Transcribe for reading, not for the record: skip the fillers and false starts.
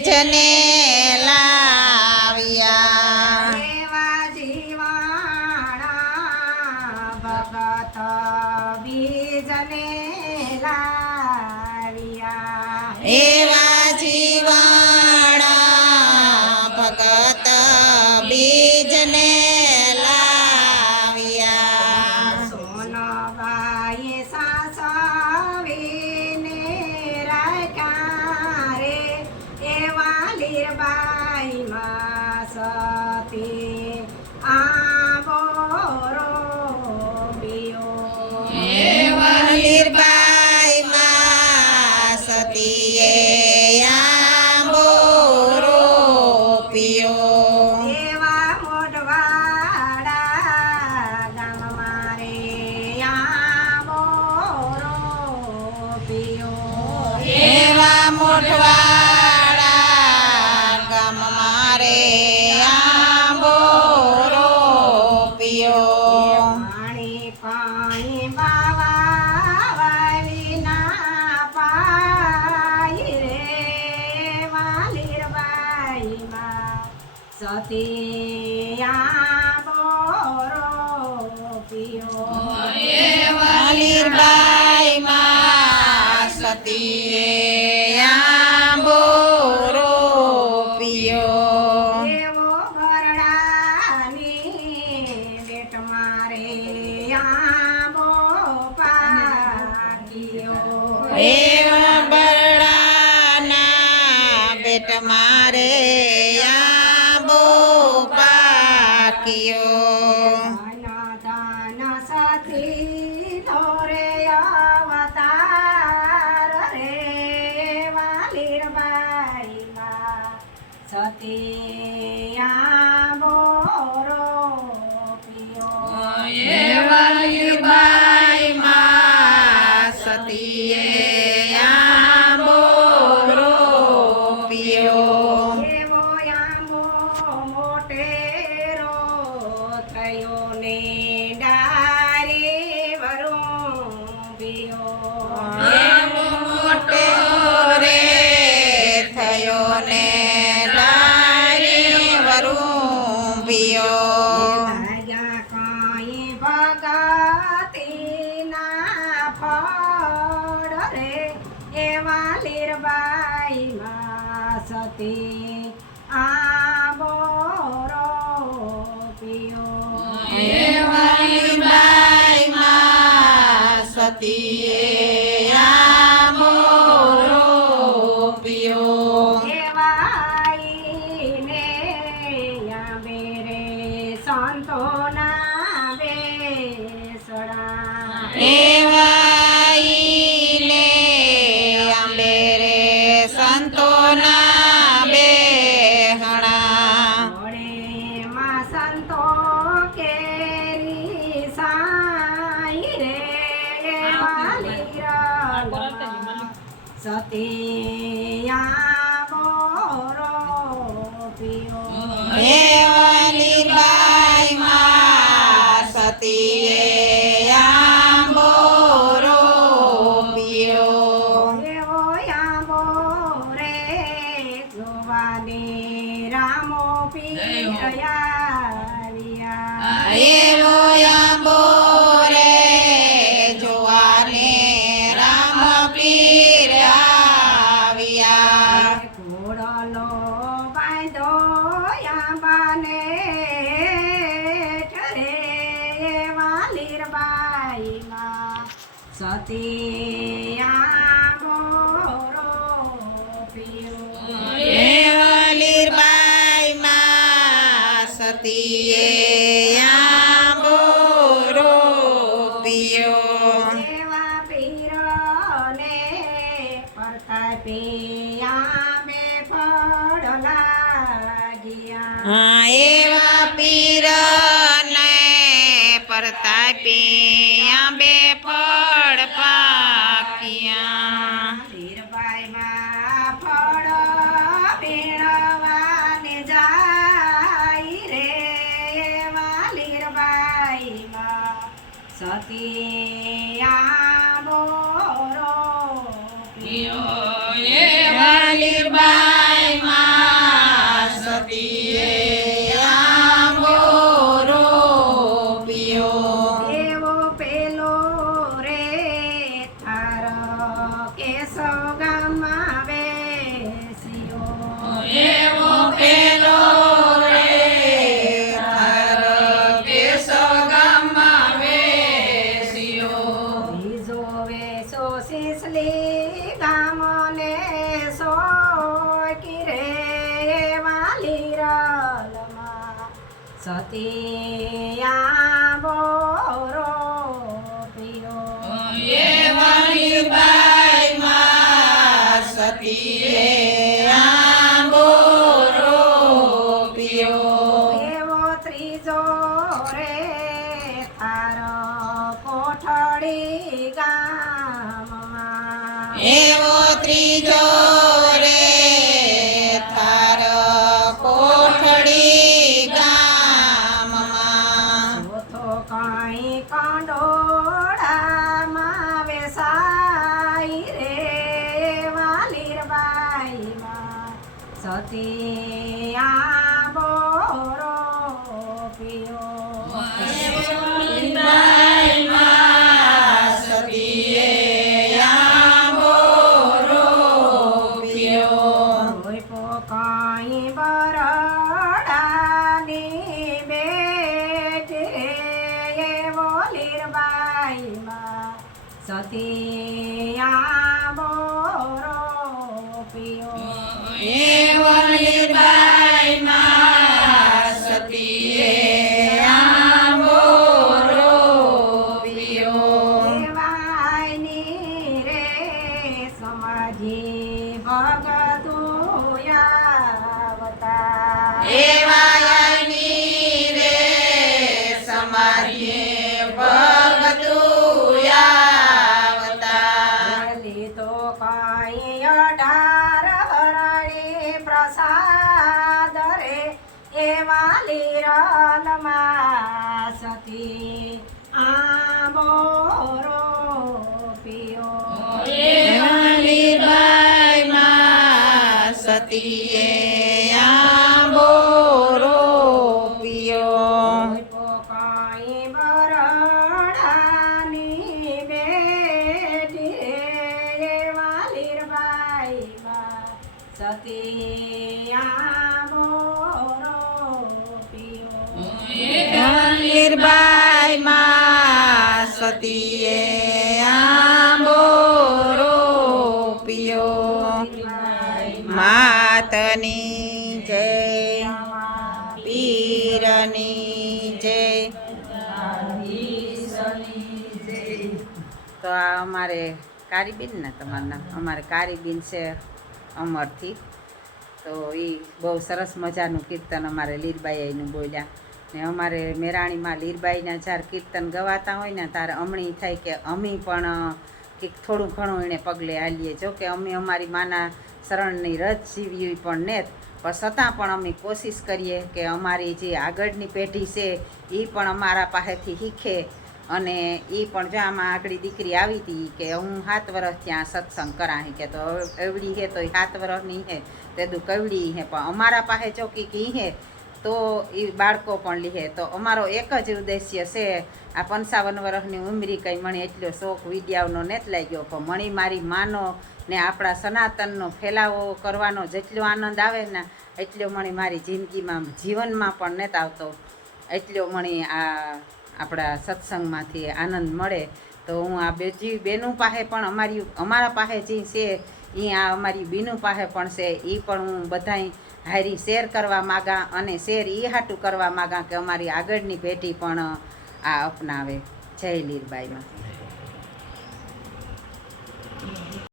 બીજને લાવ્યા એવા જીવાણા ભગત બીજને લાવ્યા એવા જીવાણા ભગત બીજને લાવ્યા સોનબાઈએ સાસવીને રાખ્યા રે એવા લીરબાઈમાં સતી આંબોરો પિયો એવા લીરબાઈમાં સતીએ આંબો રોપ્યો એવા મોઢવાડા ગામમાં રે આંબોરો પિયો એવા મોઢવાડા ગામમાં રે આંબો રોપ્યો પાણી પાણી બાવા વાવીના પાઈ રે વાલીરબાઈમાં સતી આંબોરો પિયો એવા લીરબાઈમાં સતીએ આંબો રોપ્યો એવો ભરડાની બેટ મારે આંબો પાક્યો એવા બરડાના બેટ મારે આંબો પાક્યો દાન સતી ધોરે અવતાર રે વાલીરબાઈમાં સતી આંબોરો પિયો એવા લીરબાઈમાં સતીએ આંબો રોપ્યો એવો આંબો મોટેરો થયો ને ડારે વરુંભ્યો એવો મોટો રે થયો ને લારી વરુંભ્યો લાગ્યા કાંઈ ભગતીના ફળ રે એવા લીરબાઈમાં સતી આંબોરો પિયો એવા લીરબાઈમાં સતીએ આંબો રોપ્યો એવાઈને આંબે રે સંતોના બેસડા એવાઈને આંબે રે સંતોના બેહણા ઘોડે માં સંતો કેરી સાઈ રે વાલીરબાઈમાં સતી આંબોરો પિયો એવા લીરબાઈમાં સતીએ આંબો રોપ્યો એવો આંબો રે જોવાને રામો પીરયા એવો આંબો રે જોવાને રામ પીર આવ્યા ઘોડલો બાંધો આંબાને ઠરે વાલીરબાઈમાં સતી આંબોરો પિયો એવા લીરબાઈમાં સતીએ આંબો રોપ્યો એવા પીરને પરતાપે આંબે ફળ લાગ્યા એવા પીરને પરતાપી આંબે ફળ પાક્યા લીરબાઈમાં ફળ પીણવાને જાય રે એવા લીરબાઈમાં સતી આંબોરો પિયો એવા લીરબાઈમાં સતી આંબો રોપ્યો એવા લીરબાઈ માં સતીએ આંબો રોપ્યો. એવો ત્રીજો રે તારો કોઠડી ગામમાં એવો ત્રીજો રે થાર કોઠડી ગામમાં. ચોથો કાંઈ કંડોળામાં વેસાઈ રે વાલીરબાઈમાં સતી આંબો રોપ્યો લીરબાઈ માં સતીએ આંબો રોપ્યો. રોપ્યો કાંઈ બરડાની બેટ રે એવો લીરબાઈમાં સતી આંબો રોપ્યો એવો લીરબાઈ માં સતીએ આંબો રોપ્યો. દેવાયની રે સમાજી ભગતું આવતા એવાયની રે સમાધિએ ભગતું આવતા. વહેલી તો કાંઈ 18 હરણી પ્રસાદ રે એવા લીરલમાં સતી આંબો રોપ્યો એવા લીરબાઈ માં સતીએ આંબો રોપ્યો. કાંઈ બરડાની બેટી રે એવા લીરબાઈમાં સતી આંબો રોપ્યો એવા લીરબાઈ માં સતીએ આંબો રોપ્યો. માતની જય પીરની જય. તો આ અમારે કારીબેન ને તમારું નામ? અમારે કારીબેન છે અમરથી. તો એ બહુ સરસ મજાનું કીર્તન અમારે લીરબાઈનું બોલ્યા ને અમારે મેરાણીમાં લીરબાઈના જ્યારે કીર્તન ગવાતા હોય ને ત્યારે અમણી થાય કે અમે પણ કંઈક થોડું ઘણું એને પગલે હાલીએ. જો કે અમે અમારી માના શરણની રજ જીવી પણ ને પણ છતાં પણ અમે કોશિશ કરીએ કે અમારી જે આગળની પેઢી છે એ પણ અમારા પાસેથી શીખે. અને એ પણ જો આમાં આગળ દીકરી આવી હતી કે હું 7 વર્ષ ત્યાં સત્સંગ કરાવી કે તો એવડી હે તો 7 વર્ષની હે તેદું કવડી હે પણ અમારા પાસે જો કી હે તો એ બાળકો પણ લીહે. તો અમારો એક જ ઉદ્દેશ્ય છે. આ 55 વર્ષની ઉંમરી કંઈ મને એટલો શોખ વિદ્યાઓનો નથી લાગ્યો પણ મણી મારી માનો ને આપણા સનાતનનો ફેલાવો કરવાનો જેટલો આનંદ આવે ને એટલો મણી મારી જિંદગીમાં જીવનમાં પણ નથી આવતો. એટલો મણી આ આપણા સત્સંગમાંથી આનંદ મળે. તો હું આ બીજી બેનું પાસે પણ અમારા પાસે જે છે એ આ અમારી બીનું પાસે પણ છે એ પણ હું બધાય હારી શેર કરવા માગા અને શેર એ હાટું કરવા માગા કે અમારી આગળની પેઢી પણ આ અપનાવે. જય લીરબાઈમાં.